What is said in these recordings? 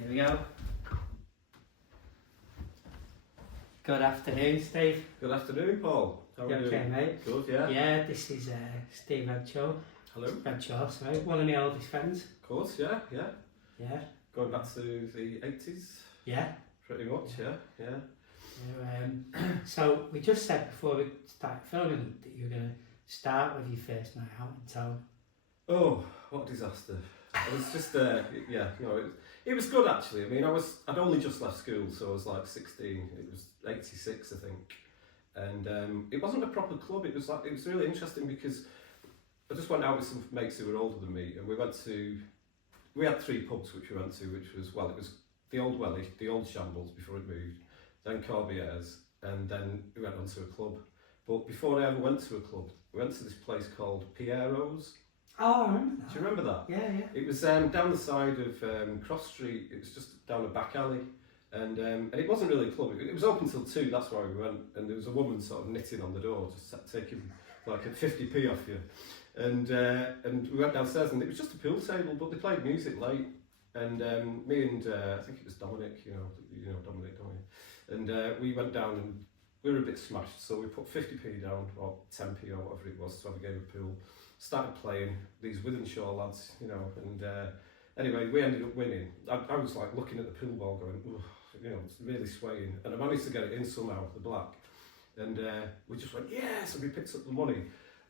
Here we go. Good afternoon, Steve. Good afternoon, Paul. How are you Okay, doing? mate. Good, yeah. Yeah, this is Steve Redshaw. Hello. Redshaw, sorry. One of my oldest friends. Of course, yeah. Yeah. Going back to the 80s, Yeah. pretty much, yeah. So we just said before we started filming that you were going to start with your first night out in town. Oh, what a disaster. It was just, it was good actually. I mean, I'd only just left school, so I was like 16. It was 86, I think. And it wasn't a proper club. It was really interesting because I just went out with some mates who were older than me, and we had 3 pubs which we went to, which was, it was the old Wellish, the old Shambles before it moved, then Corbiers, and then we went on to a club. But before I ever went to a club, we went to this place called Piero's. Oh, I remember that. Do you remember that? Yeah. It was down the side of Cross Street. It was just down a back alley, and it wasn't really a club. It was open till 2. That's why we went. And there was a woman sort of knitting on the door, just taking like a 50p off you. And we went downstairs, and it was just a pool table, but they played music late. And me and I think it was Dominic. You know Dominic, don't you? And we went down, and we were a bit smashed, so we put 50p down or 10p or whatever it was to have a game of pool. Started playing these Wythenshawe lads, and anyway, we ended up winning. I was like looking at the pool ball going, it's really swaying, and I managed to get it in somehow, the black, and we just went, yes, and we picked up the money,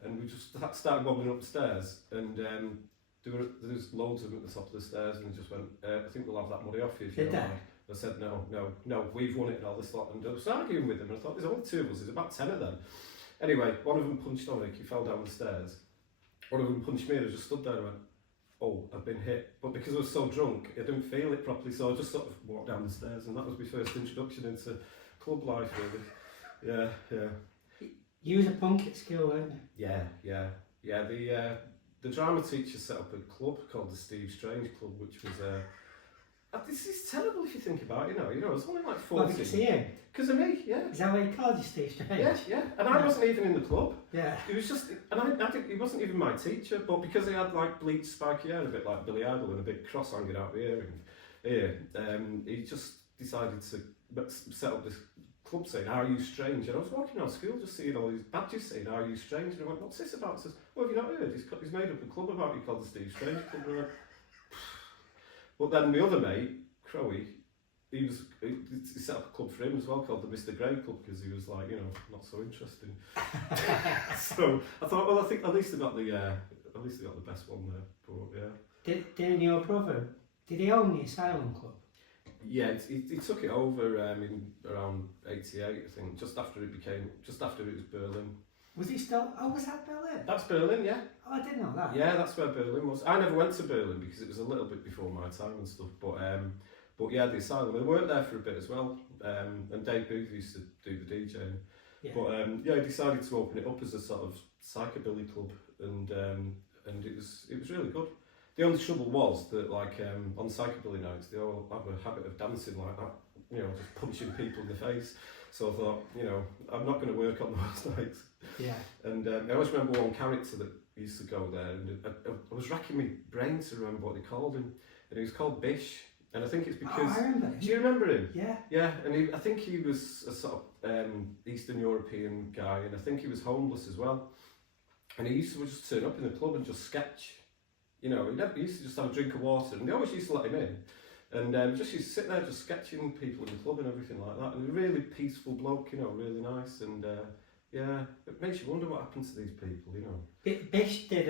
and we just started wobbling upstairs, and there was loads of them at the top of the stairs, and we just went, I think we'll have that money off you if you don't mind. I said, no, we've won it and all this lot, and I was arguing with them, and I thought, there's only 2 of us, there's about 10 of them. Anyway, one of them punched Dominic, he fell down the stairs. One of them punched me and I just stood there and went, oh, I've been hit. But because I was so drunk, I didn't feel it properly, so I just sort of walked down the stairs, and that was my first introduction into club life, really. Yeah. You was a punk at school, weren't you? Yeah. The drama teacher set up a club called the Steve Strange Club, which was this is terrible if you think about it, I was only like 14. Well, because of you? Because of me, yeah. Is that why you called you Steve Strange? Yeah. And I wasn't even in the club. Yeah. It was just, and he wasn't even my teacher, but because he had like bleached spiky hair, a bit like Billy Idol, and a big cross hanging out the ear, he just decided to set up this club saying, "Are you strange?" And I was walking around school just seeing all these badges saying, "Are you strange?" And I went, "What's this about?" He says, "Well, have you not heard? He's made up a club about you called the Steve Strange Club." And I went, but then my other mate, Crowy, he set up a club for him as well called the Mr. Grey Club, because he was like, not so interesting. So I thought, well, I think at least they got the best one there. But yeah. Didn't your brother? Did he own the Asylum Club? Yeah, he took it over in around 88, I think, just after it was Berlin. Was he still? Oh, was that Berlin? That's Berlin, yeah. Oh, I didn't know that. Yeah, that's where Berlin was. I never went to Berlin because it was a little bit before my time and stuff. But yeah, the Asylum. They weren't there for a bit as well. And Dave Booth used to do the DJing. Yeah. But he decided to open it up as a sort of psychobilly club, and it was really good. The only trouble was that on psychobilly nights they all have a habit of dancing like that, just punching people in the face. So I thought, I'm not going to work on those nights. Yeah. And I always remember one character that used to go there, and I was racking my brain to remember what they called him, and he was called Bish, and I think it's because. Oh, I remember him. Do you remember him? Yeah. Yeah, and I think he was a sort of Eastern European guy, and I think he was homeless as well, and he used to just turn up in the club and just sketch. He used to just have a drink of water, and they always used to let him in. And just used to sit there just sketching people in the club and everything like that. And a really peaceful bloke, really nice. And it makes you wonder what happened to these people, Bish did,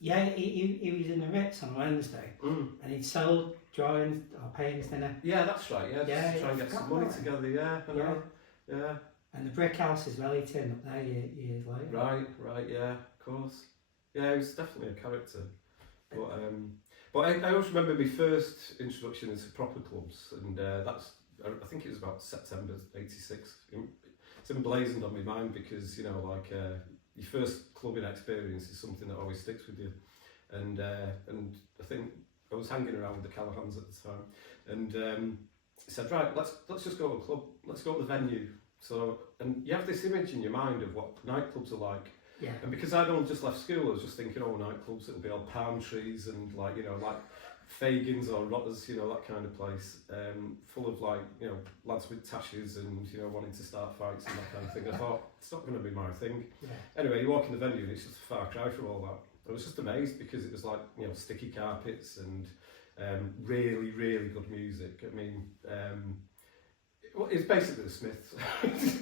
he was in the Ritz on Wednesday, and he'd sold drawings or paintings, didn't he? Yeah, that's right, just to try and get some money together, yeah. And the brick house as well, he turned up there years later. Right, yeah, of course. Yeah, he was definitely a character. But I always remember my first introduction into proper clubs, and I think it was about September '86. It's emblazoned on my mind because your first clubbing experience is something that always sticks with you, and I think I was hanging around with the Callahans at the time, and he said, right, let's just go to a club, let's go to the venue. So, and you have this image in your mind of what nightclubs are like. Yeah. And because I'd only just left school, I was just thinking, nightclubs, it'll be all palm trees and like Fagins or Rotters, you know, that kind of place, full of like, you know, lads with tashes and, you know, wanting to start fights and that kind of thing. I thought, it's not going to be my thing. Yeah. Anyway, you walk in the venue and it's just a far cry from all that. I was just amazed because it was like, you know, sticky carpets and really, really good music. I mean, it's basically the Smiths.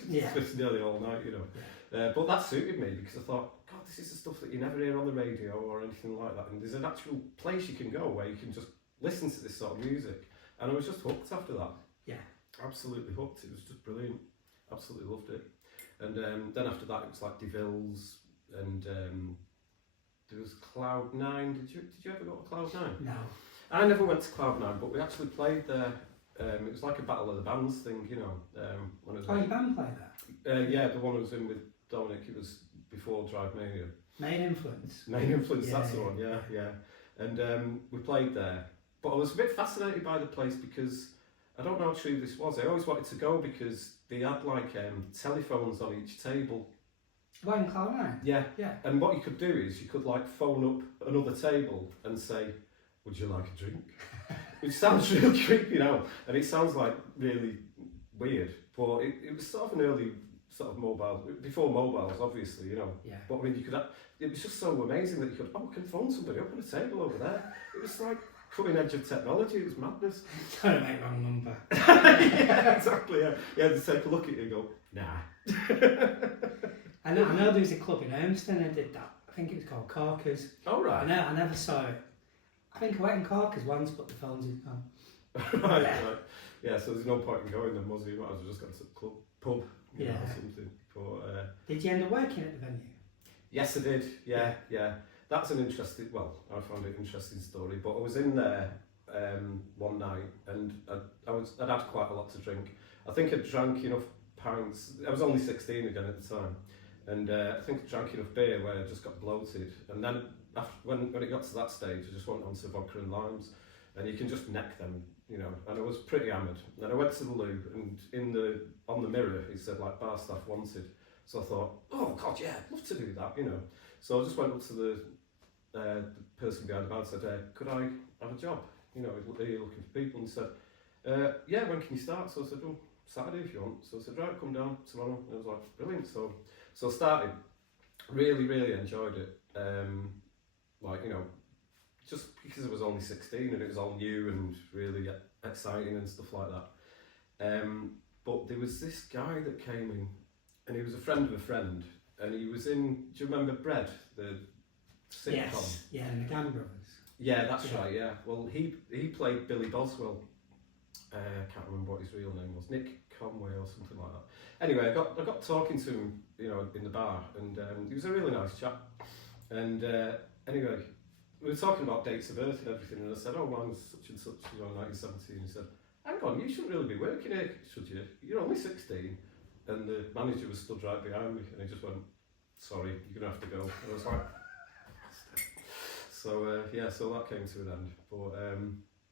Yeah. Smiths nearly all night, you know. Yeah. But that suited me because I thought, God, this is the stuff that you never hear on the radio or anything like that. And there's an actual place you can go where you can just listen to this sort of music. And I was just hooked after that. Yeah. Absolutely hooked. It was just brilliant. Absolutely loved it. And then after that, it was like DeVille's and there was Cloud 9. Did you ever go to Cloud 9? No. I never went to Cloud 9, but we actually played there. It was like a Battle of the Bands thing, you know. When I was Your band played that? yeah, the one I was in with Dominic, it was before Drive Mania. Main Influence? Main Influence, that's the one, yeah. And we played there. But I was a bit fascinated by the place because, I don't know how true this was, I always wanted to go because they had like telephones on each table. What, in Cloud 9? Yeah. Yeah. And what you could do is you could like phone up another table and say, would you like a drink? Which sounds really creepy now, and it sounds like really weird, but it was sort of an early sort of mobile, before mobiles obviously, you know. Yeah. But I mean, you could, it was just so amazing that you could, I can phone somebody up on a table over there. It was like cutting edge of technology, it was madness. Trying to make wrong number. Yeah, exactly, yeah. You had to take a look at you and go, nah. I know there was a club in Elmston that did that. I think it was called Corkers. Oh, right. I never saw it. I think I went in Corkers once, but the phones had gone. Right. Yeah, so there's no point in going then, was there? You might as well just go to the club, pub, you know, or something. But, did you end up working at the venue? yes, I did. Yeah. That's an interesting, well, I found it an interesting story, but I was in there one night and I'd had quite a lot to drink. I think I drank enough pints, I was only 16 again at the time, and I think I drank enough beer where I just got bloated, and then after, when it got to that stage, I just went on to vodka and limes, and you can just neck them, you know, and I was pretty hammered. Then I went to the loo, and on the mirror, it said like bar staff wanted. So I thought, oh God, yeah, I'd love to do that, you know. So I just went up to the person behind the bar and said, could I have a job? You know, are you looking for people? And he said, yeah, when can you start? So I said, well, Saturday if you want. So I said, right, come down tomorrow. And I was like, brilliant. So I started, really, really enjoyed it. Like, you know, just because I was only 16 and it was all new and really exciting and stuff like that. But there was this guy that came in, and he was a friend of a friend, and he was in, do you remember Bread, the sitcom? Yes, yeah, the McGann brothers. Yeah, that's right, yeah. Well, he played Billy Boswell. I can't remember what his real name was, Nick Conway or something like that. Anyway, I got talking to him, you know, in the bar, and he was a really nice chap. And anyway, we were talking about dates of birth and everything, and I said, oh, mine's such and such, you know, 1917. He said, hang on, you shouldn't really be working here, should you? You're only 16. And the manager was stood right behind me, and he just went, sorry, you're going to have to go. And I was like, so yeah, so that came to an end. But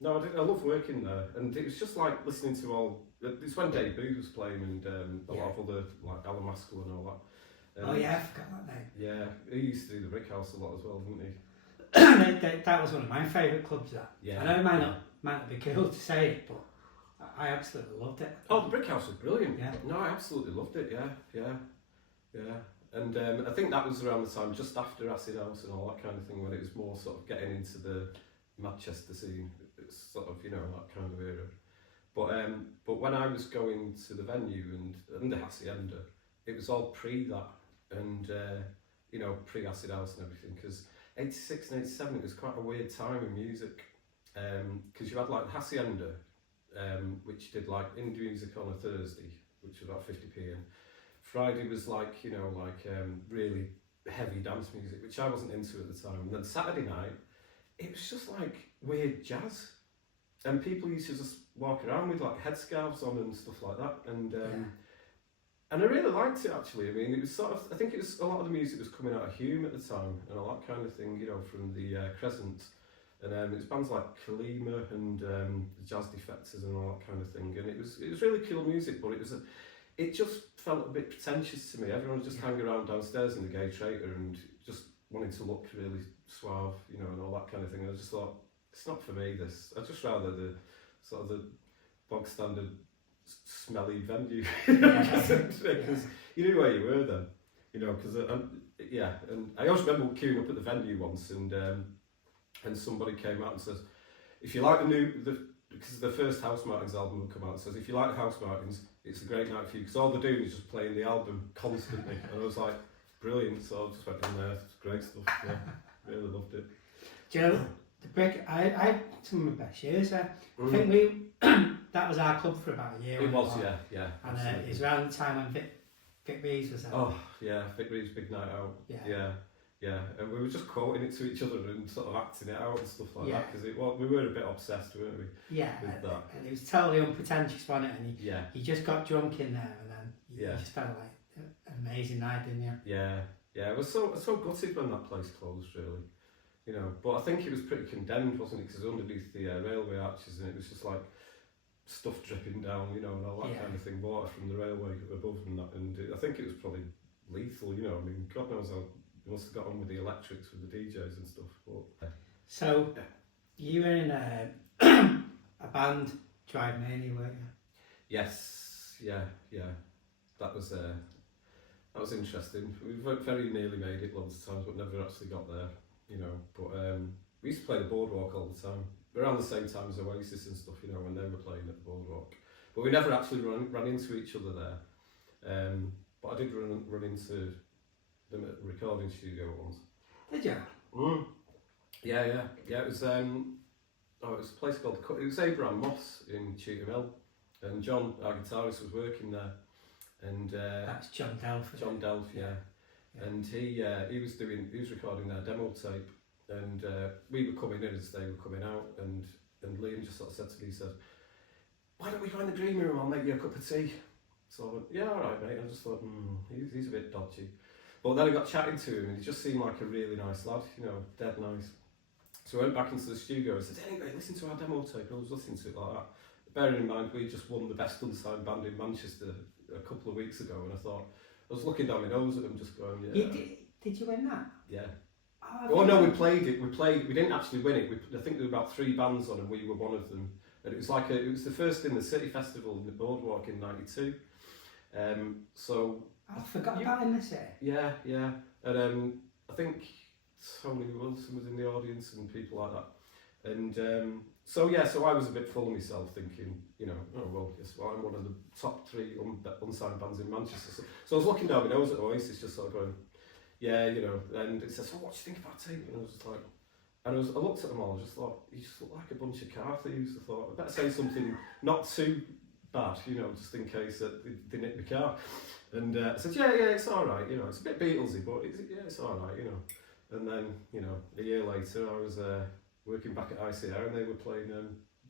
no, I love working there, and it was just like listening to all. It's when Dave Booth was playing, and a lot of other, like Alan Maskell and all that. Oh yeah, I forgot that name. Yeah, he used to do the Brick House a lot as well, didn't he? that was one of my favourite clubs. That. Yeah. I know it might not be cool to say it, but I absolutely loved it. Oh, the Brick House was brilliant. Yeah. No, I absolutely loved it. Yeah. And I think that was around the time just after Acid House and all that kind of thing, when it was more sort of getting into the Madchester scene. It's sort of, you know, that kind of era. But when I was going to the venue and the Hacienda, it was all pre that, and you know, pre Acid House and everything, because 86 and 87 it was quite a weird time in music, because you had like Hacienda, which did like indie music on a Thursday, which was about 50p, and Friday was like, you know, like really heavy dance music, which I wasn't into at the time. And then Saturday night, it was just like weird jazz, and people used to just walk around with like headscarves on and stuff like that, and I really liked it actually. I mean, it was sort of, I think it was, a lot of the music was coming out of Hume at the time and all that kind of thing, you know, from the Crescent, and it was bands like Kalima and the Jazz Defectors and all that kind of thing, and it was really cool music, but it just felt a bit pretentious to me. Everyone was just hanging around downstairs in the Gay Traitor and just wanting to look really suave, you know, and all that kind of thing. And I just thought, it's not for me. This I'd just rather the sort of the bog standard smelly venue because you knew where you were then, you know. Because and I always remember queuing up at the venue once, and somebody came out and says, if you like because the first House Martins album would come out, and says if you like the House Martins, it's a great night for you because all they're doing is just playing the album constantly. And I was like, brilliant. So I just went in there. It's great stuff. Yeah, really loved it. Do you know the Brick? I had some of my best years there. I think we that was our club for about a year. It was, yeah. And it was around the time when Vic Reeves was there. Oh yeah, Vic Reeves' Big Night Out. Yeah, and we were just quoting it to each other and sort of acting it out and stuff like that because we were a bit obsessed, weren't we? Yeah, with that. And it was totally unpretentious, wasn't it? And he just got drunk in there, and then you just had like an amazing night, didn't you? Yeah. It was so gutted when that place closed, really. You know, but I think it was pretty condemned, wasn't it? Because it was underneath the railway arches, and it was just like stuff dripping down, you know, and all that kind of thing, water from the railway above and that. And I think it was probably lethal, you know. I mean, God knows how. We must have got on with the electrics with the DJs and stuff. But so you were in a band, Drive Mania, weren't you? Yes, yeah. That was interesting. We very nearly made it lots of times, but never actually got there, you know. But we used to play the Boardwalk all the time, around the same time as Oasis and stuff, you know, when they were playing at the Boardwalk. But we never actually ran into each other there. But I did run into them at the recording studio once. Did you? Yeah. It was it was a place called. It was Abraham Moss in Cheetham Hill, and John, our guitarist, was working there. And that's John Delph. John Delph, yeah. And he was recording their demo tape, and we were coming in as they were coming out, and Liam just sort of said to me, he said, "Why don't we go in the green room? I'll make you a cup of tea." So I went, "Yeah, all right, mate." I just thought, he's a bit dodgy. But then I got chatting to him, and he just seemed like a really nice lad, you know, dead nice. So I went back into the studio and said, "Anyway, listen to our demo tape." And I was listening to it like that. Bearing in mind, we just won the best unsigned band in Manchester a couple of weeks ago, and I thought, I was looking down my nose at them, just going, "Yeah." Did you win that? Yeah. Oh no, we played it. We didn't actually win it. I think there were about 3 bands on, and we were one of them. And it was like it was the first in the City Festival in the Boardwalk in '92. So. I forgot about in the City. Yeah. And I think Tony Wilson was in the audience and people like that. And so I was a bit full of myself, thinking, you know, oh well, I'm one of the top 3 unsigned bands in Manchester. So I was looking down my nose at Oasis, just sort of going, yeah, you know. And it says, "So what do you think about tape?" And I was just like, I looked at them all and just thought, you just look like a bunch of car thieves. I thought, I better say something not too bad, you know, just in case they nick the car. And I said, yeah, it's all right, you know, it's a bit Beatlesy, but it's all right, you know. And then, you know, a year later, I was working back at ICR, and they were playing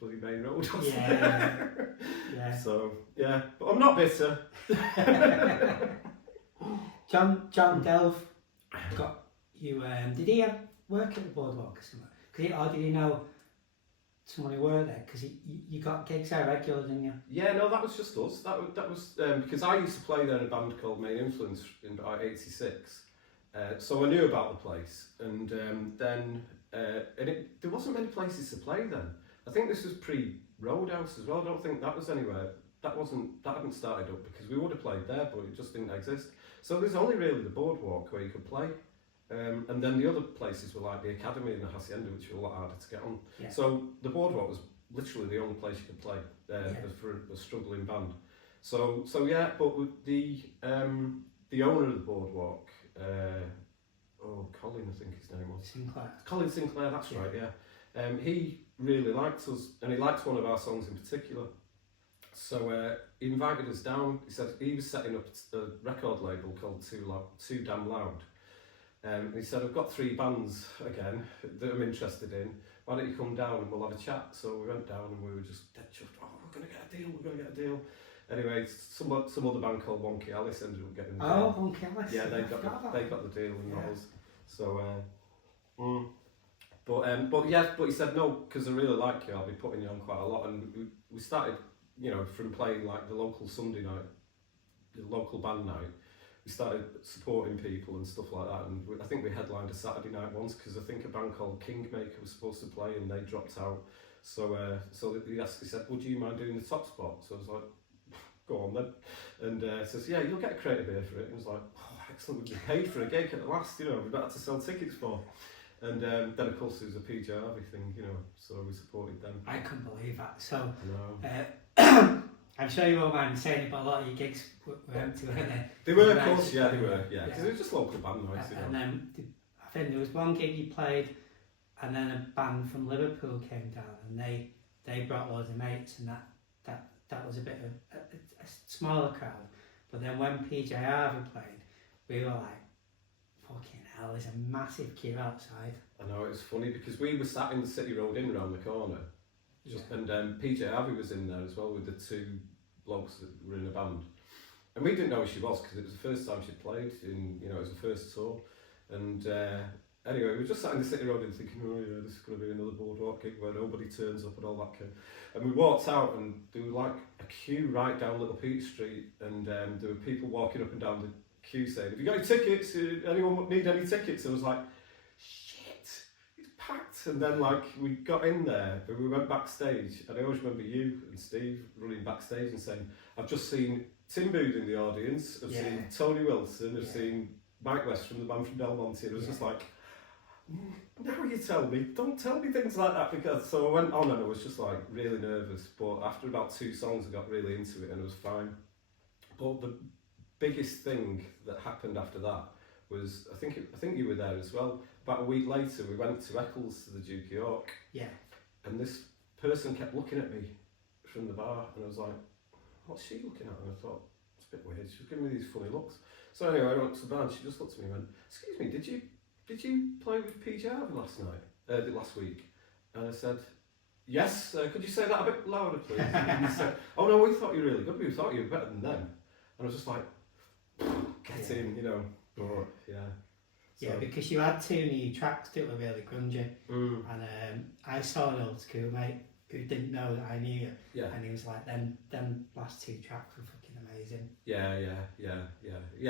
Bloody Main Road. Yeah. So yeah, but I'm not bitter. John Delph got you. Did he work at the Boardwalk or something? Or did he know someone who worked there? Because you got gigs there regular, didn't you? Yeah, no, that was just us. That was because I used to play there in a band called Main Influence in about '86. So I knew about the place, and then there wasn't many places to play then. I think this was pre-Roadhouse as well. I don't think that was anywhere. That hadn't started up, because we would have played there, but it just didn't exist. So there's only really the Boardwalk where you could play. And then the other places were like the Academy and the Hacienda, which were a lot harder to get on. Yeah. So the Boardwalk was literally the only place you could play for a struggling band. So yeah, but with the owner of the Boardwalk, Colin, I think his name was. Sinclair. Colin Sinclair, that's right, yeah. He really liked us, and he liked one of our songs in particular. So he invited us down. He said he was setting up a record label called Too Damn Loud. And he said, "I've got 3 bands again that I'm interested in. Why don't you come down and we'll have a chat?" So we went down and we were just dead chuffed. "Oh, we're going to get a deal. Anyway, some other band called Wonky Alice ended up getting the deal. Oh, Wonky Alice. Yeah, they got the deal and not us. So, but he said, "No, because I really like you, I'll be putting you on quite a lot." And we started, you know, from playing like the local Sunday night, the local band night. we started supporting people and stuff like that, and I think we headlined a Saturday night once because I think a band called Kingmaker was supposed to play and they dropped out. So he said, "Would you mind doing the top spot?" So I was like, "Go on then." And he says, "Yeah, you'll get a crate of beer for it." And I was like, "Oh, excellent! We paid for a gig at the last, you know, we've had to sell tickets for." And then of course there was a PJ Harvey thing, you know, so we supported them. I couldn't believe that. So No. I'm sure you won't mind saying it, but a lot of your gigs were empty, weren't they? They were, of course, yeah, they were, yeah, because it was just local band noise, you know. And then I think there was one gig you played, and then a band from Liverpool came down, and they brought loads of mates, and that was a bit of a smaller crowd. But then when PJ Harvey played, we were like, fucking hell, there's a massive queue outside. I know, it was funny because we were sat in the City Road Inn round the corner, and PJ Harvey was in there as well with the two blokes that were in a band. And we didn't know who she was because it was the first time she'd played in, you know, it was the first tour. And anyway, we were just sat in the City Road Inn thinking, oh yeah, this is going to be another Boardwalk gig where nobody turns up and all that kind. And we walked out and there was like a queue right down Little Peter Street, and there were people walking up and down the queue saying, "Have you got any tickets? Anyone need any tickets?" And I was like, shit, it's packed. And then like we got in there and we went backstage, and I always remember you and Steve running backstage and saying, "I've just seen Tim Booth in the audience, I've seen Tony Wilson, I've seen Mike West from the band from Del Monte," and I was just like, now you tell me, don't tell me things like that, because so I went on and I was just like really nervous, but after about 2 songs I got really into it and it was fine. But the biggest thing that happened after that was, I think you were there as well, about a week later we went to Eccles to the Duke of York, and this person kept looking at me from the bar and I was like, what's she looking at? And I thought, it's a bit weird, she was giving me these funny looks. So anyway, I went to the bar and she just looked at me and went, "Excuse me, did you play with PJ Harvey last week?" And I said, "Yes, could you say that a bit louder please?" And he said, "Oh no, we thought you were really good, we thought you were better than them." And I was just like, get in, you know, but Yeah, because you had 2 new tracks that were really grungy, and I saw an old school mate who didn't know that I knew you, and he was like, them last 2 tracks were fucking amazing. Yeah,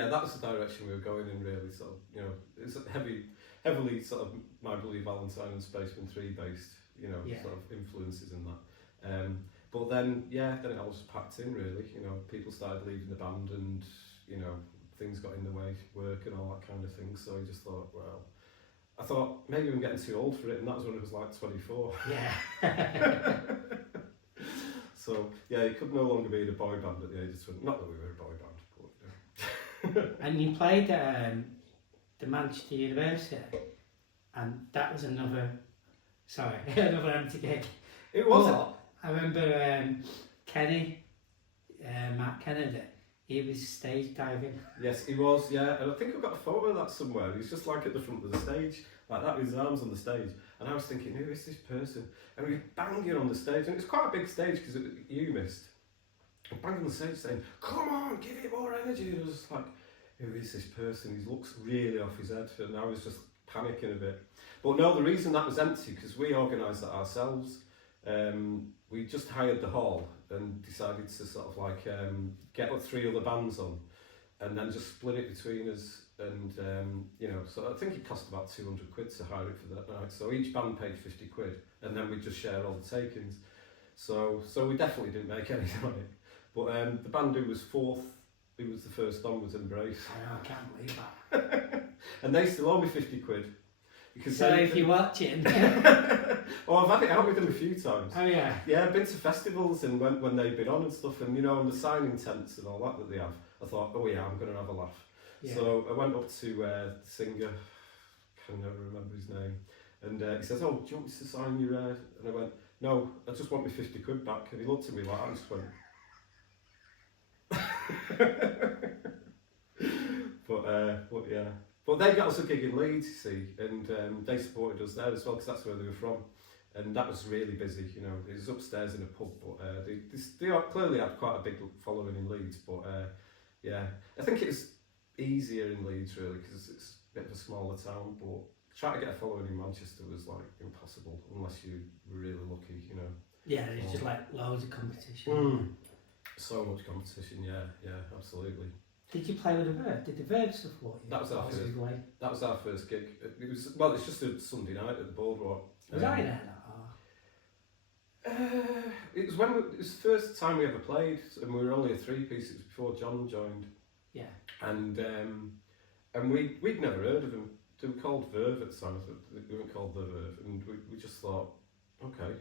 that was the direction we were going in, really, sort of, you know, it's heavily sort of My Bloody Valentine and Spaceman 3 based, you know, sort of influences in that. But then it all just packed in, really, you know, people started leaving the band and, you know, things got in the way, work and all that kind of thing, so I just thought, well, I thought maybe I'm getting too old for it, and that was when I was like 24. Yeah. So, yeah, it could no longer be in a boy band at the age of 20. Not that we were a boy band, but, you know. And you played the Manchester University, and that was another empty gig. It was. But I remember Kenny, Matt Kennedy, he was stage diving. Yes, he was, yeah, and I think I've got a photo of that somewhere. He's just like at the front of the stage, like that with his arms on the stage. And I was thinking, who is this person? And we were banging on the stage, and it was quite a big stage because you missed. Banging on the stage saying, "Come on, give it more energy." And I was just like, who is this person? He looks really off his head, and I was just panicking a bit. But no, the reason that was empty, because we organised that ourselves. We just hired the hall and decided to sort of like get 3 other bands on, and then just split it between us. And you know, so I think it cost about 200 quid to hire it for that night. So each band paid 50 quid, and then we just share all the takings. So we definitely didn't make any money. But the band who was 4th, who was the first on, was Embrace. I can't believe that. And they still owe me 50 quid. Because so if you're watching... Oh, I've had it out with them a few times. Oh yeah? Yeah, I've been to festivals and when they've been on and stuff, and you know, on the signing tents and all that they have, I thought, oh yeah, I'm going to have a laugh. Yeah. So I went up to the singer, I can never remember his name, and he says, "Oh, do you want me to sign your..." And I went, "No, I just want my 50 quid back." And he looked at me like that and just went... but yeah. But they got us a gig in Leeds, you see, and they supported us there as well, because that's where they were from. And that was really busy, you know. It was upstairs in a pub, but they clearly had quite a big following in Leeds. But yeah, I think it's easier in Leeds, really, because it's a bit of a smaller town. But trying to get a following in Manchester was like impossible, unless you were really lucky, you know. Yeah, there's just like loads of competition. So much competition, yeah, absolutely. Did you play with the Verve? Did the Verve support you? That was our first gig. It's just a Sunday night at the Boardwalk. Was I there? It was the first time we ever played, and we were only a three-piece. It was before John joined. Yeah. And we'd never heard of them. They were called Verve at the time. They weren't called the Verve, and we just thought, okay,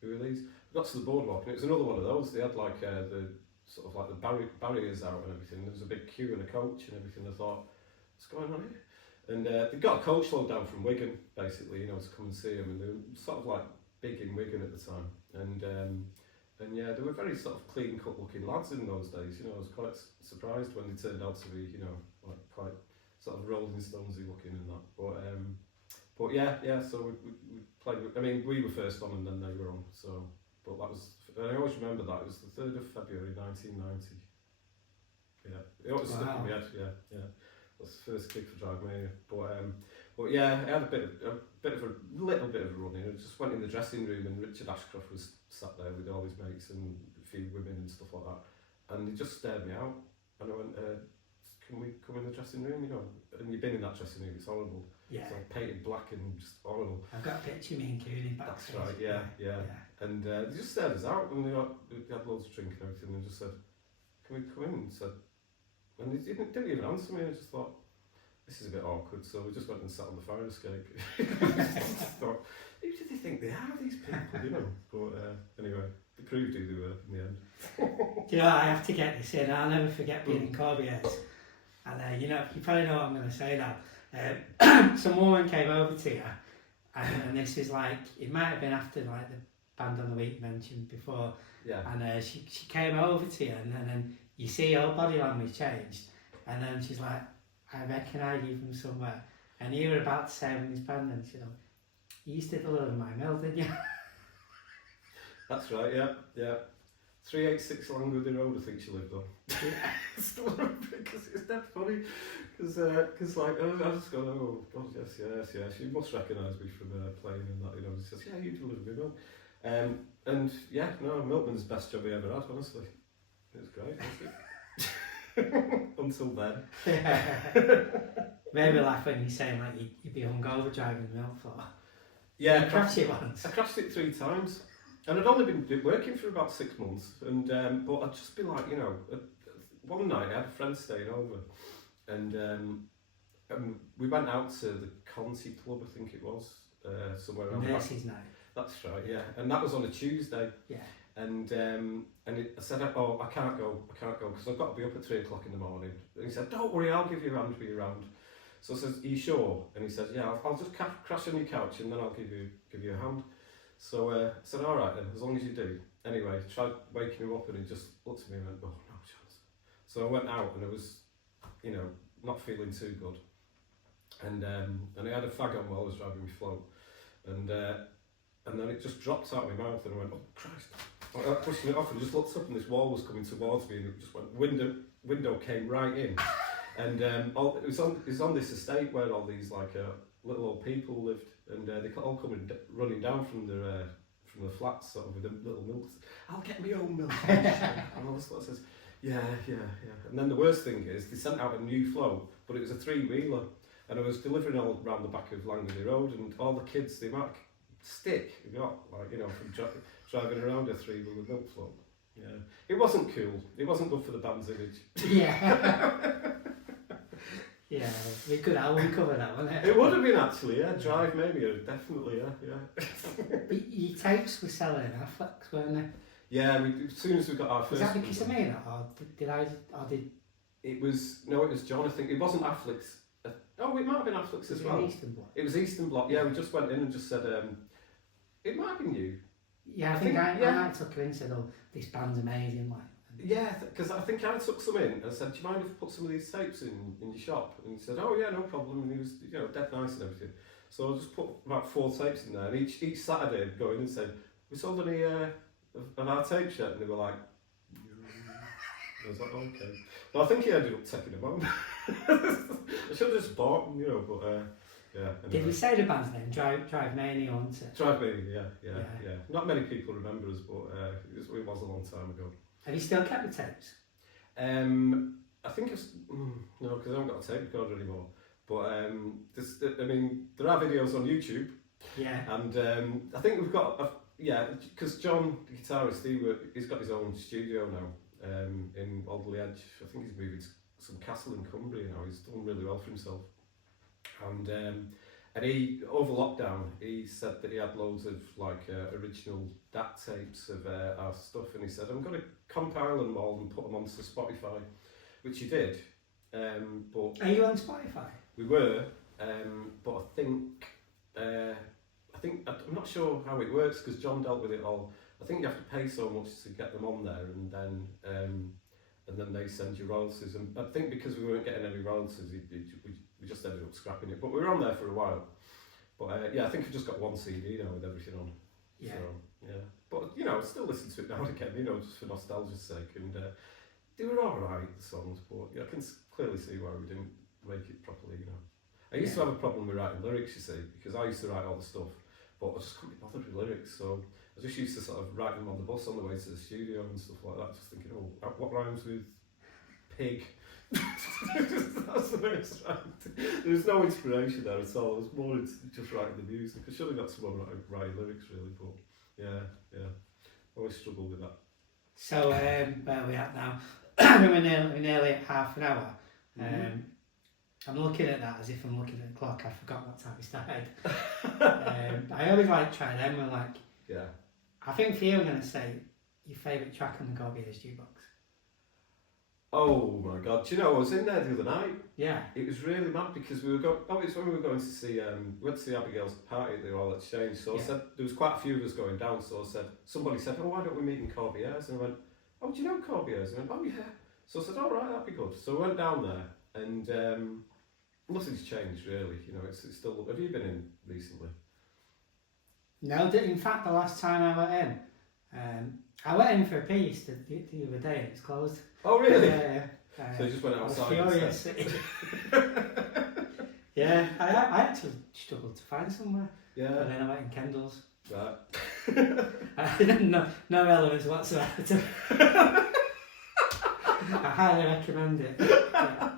who are these? We got to the Boardwalk, and it was another one of those. They had like the sort of like the barriers out and everything. There was a big queue and a coach and everything. I thought, what's going on here? And they got a coach load down from Wigan, basically, to come and see them. And they were sort of like big in Wigan at the time. And yeah, they were very sort of clean cut looking lads in those days. I was quite surprised when they turned out to be, like quite sort of Rolling Stonesy looking and that. But yeah. So we played. I mean, we were first on and then they were on. So, but that was. I always remember that it was the 3rd of February 1990. Yeah, it always stuck in my head. Yeah. That's the first gig for Drive Mania. But yeah, I had a little bit of a run in. I just went in the dressing room and Richard Ashcroft was sat there with all his mates and a few women and stuff like that. And he just stared me out. And I went, can we come in the dressing room? And you've been in that dressing room, it's horrible. Yeah. It's all painted black and just horrible. I've got a picture of me and Cooney back. That's right, yeah. And they just stared us out and they had loads of drink and everything and just said, can we come in? And they didn't even answer me. I just thought, this is a bit awkward, so we just went and sat on the fire escape. Thought, who do they think they are, these people, But anyway, they proved who they were in the end. Do you know, I have to get this in. I'll never forget being in Corbiers. And you probably know what I'm going to say now. Some woman came over to you, and this is like, it might have been after like the Band on the Week mentioned before. Yeah. And she came over to you, and then you see her body language changed, and then she's like, I recognise you from somewhere. And you were about to say when this band, and she said, you used to deliver my mail, didn't you? That's right, yeah. 386 Langwood Road, I think she lived on. Still remember it because it's dead funny. Because like, I just go, oh, God, yes. She must recognise me from playing and that, She says, yeah, you delivered me mail. And yeah, no, Milkman's the best job he ever had, honestly. It was great, wasn't it? Until then. Maybe like when you're saying like you'd be hungover driving the milk for. Yeah, I crashed it once. I crashed it 3 times, and I'd only been working for about 6 months. And but I'd just be like, one night I had a friend staying over, and we went out to the Conti Club, I think it was, somewhere around. Nurses' night. That's right, yeah, and that was on a Tuesday. Yeah. And I said, oh, I can't go because I've got to be up at 3 o'clock in the morning. And he said, don't worry, I'll give you a hand when you're around. So I said, are you sure? And he said, yeah, I'll just crash on your couch and then I'll give you a hand. So I said, all right then, as long as you do. Anyway, tried waking him up and he just looked at me and went, oh, no chance. So I went out and I was, not feeling too good. And I had a fag on while I was driving my float. And then it just dropped out of my mouth and I went, oh Christ. I pushed it off and just looked up and this wall was coming towards me and it just went, window came right in. And it was on this estate where all these like little old people lived, and they all coming running down from the flats sort of with the little milk. I'll get my own milk. And all this lot says, yeah. And then the worst thing is they sent out a new float, but it was a 3-wheeler, and I was delivering all around the back of Langley Road, and all the kids, the amount of stick we got, like from driving around a 3-wheeler milk float. Yeah, it wasn't cool. It wasn't good for the band's image. Yeah. Yeah, we could album cover that, wouldn't it? It would have been actually, yeah. Drive Mania, definitely, yeah. But your tapes were selling in Affleck's, weren't they? Yeah, as soon as we got our first. Was that because of me, or did? It was John. I think it wasn't Affleck's. It might have been Affleck's as well. Eastern Bloc? It was Eastern Bloc. Yeah, we just went in and just said, it might have been you. Yeah, I think I took her in and said, oh, this band's amazing, like. Yeah, because I think I took some in and said, do you mind if I put some of these tapes in your shop? And he said, oh yeah, no problem. And he was, dead nice and everything. So I just put about 4 tapes in there, and each Saturday I'd go in and said, we sold any of our tapes yet? And they were like, I was like, okay. But I think he ended up taking them home. I should have just bought them, but yeah. Anyway. Did we say the band's name? Drive Mania, wasn't it? Drive Mania, yeah. Not many people remember us, but it was a long time ago. Have you still kept the tapes? I think it's no, because I haven't got a tape recorder anymore. But I mean, there are videos on YouTube. Yeah. And I think we've got because John, the guitarist, he's got his own studio now in Alderley Edge. I think he's moving to some castle in Cumbria now. He's done really well for himself. And he, over lockdown, he said that he had loads of like original DAT tapes of our stuff, and he said, I'm going to compile them all and put them onto Spotify, which he did. But are you on Spotify? we were, but I think I'm not sure how it works because John dealt with it all. I think you have to pay so much to get them on there, and then they send you royalties. And I think because we weren't getting any royalties, we just ended up scrapping it. But we were on there for a while. But I think we've just got one CD now with everything on. Yeah. So, yeah. But I still listen to it now and again, just for nostalgia's sake. And they were all right, the songs, but I can clearly see why we didn't make it properly. I used to have a problem with writing lyrics, you see, because I used to write all the stuff, but I just couldn't be bothered with lyrics. So I just used to sort of write them on the bus on the way to the studio and stuff like that, just thinking, what rhymes with pig? That's the way it's right. There was no inspiration there at all. It was more just writing the music. I should have got someone writing lyrics really, but yeah. Always struggled with that. So where are we at now? we're nearly at half an hour. I'm looking at that as if I'm looking at the clock. I forgot what time we started. I always like try them and like. Yeah. I think for you, I'm gonna say your favourite track on the Corbiers jukebox. Oh my God! Do you know I was in there the other night? Yeah. It was really mad because we were it's when we were going to see. We went to see Abigail's party at the Royal Exchange. So I said there was quite a few of us going down. So somebody said, "Oh, why don't we meet in Corbiers?" And I went, "Oh, do you know Corbiers?" And I went, "Oh yeah." So I said, "All right, that'd be good." So we went down there, and nothing's changed really. It's still. Have you been in recently? No, in fact, the last time I went in, I went in for a piece the other day and it's closed. Oh really? Yeah. So you just went outside. I was furious. Yeah, I actually struggled to find somewhere. Yeah. But then I went in Kendall's. Right. no relevance whatsoever. I highly recommend it. Yeah.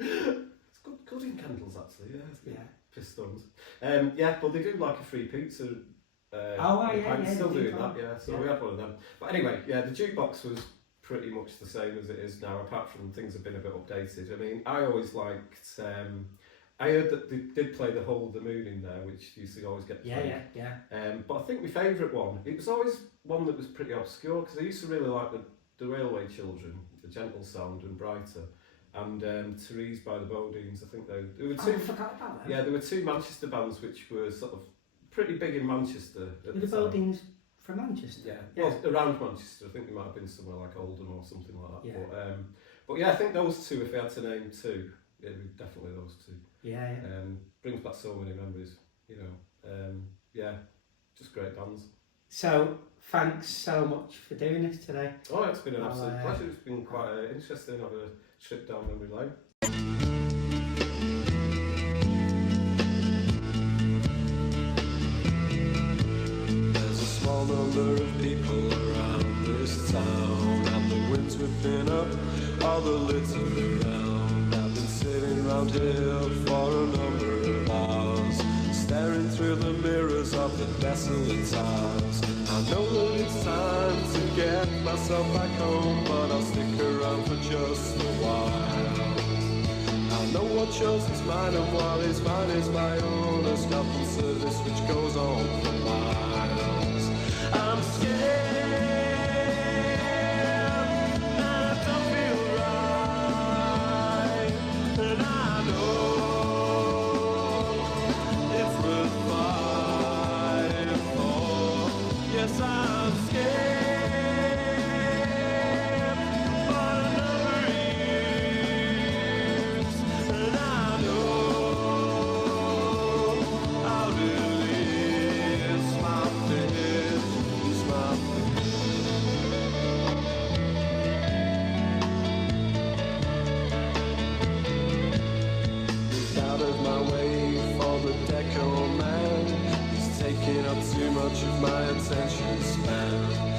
It's good in Kendall's actually. Yeah. Yeah. Pistons. But they do like a free pizza. Still doing that, yeah. So we had one of them. But anyway, the jukebox was pretty much the same as it is now, apart from things have been a bit updated. I mean, I always liked. I heard that they did play the Whole of the Moon in there, which used to always get played. Yeah. But I think my favourite one, it was always one that was pretty obscure because I used to really like the Railway Children, the Gentle Sound and Brighter, and Therese by the Bodines. I think they were two. I forgot about them. Yeah, there were two Manchester bands which were sort of pretty big in Manchester. Were the Bodines from Manchester? Yeah. Well, around Manchester. I think they might have been somewhere like Oldham or something like that. Yeah. But I think those two, if we had to name two, it would definitely those two. Yeah. Brings back so many memories, just great bands. So, thanks so much for doing this today. Oh, it's been an absolute pleasure. It's been quite interesting to have a trip down memory lane. There's a small number of people around this town, and the wind's whipping up all the litter around. I've been sitting round here for a number of hours, staring through the mirrors of the desolate towers. I know that it's time to get myself back home, but I'll stick around for just a while. I know what yours is mine, and what is mine is my own. A scalpel service which goes on for miles. I'm scared, and I don't feel right, and I know it's worth fighting for. Yes, I'm scared. Too much of my attention span.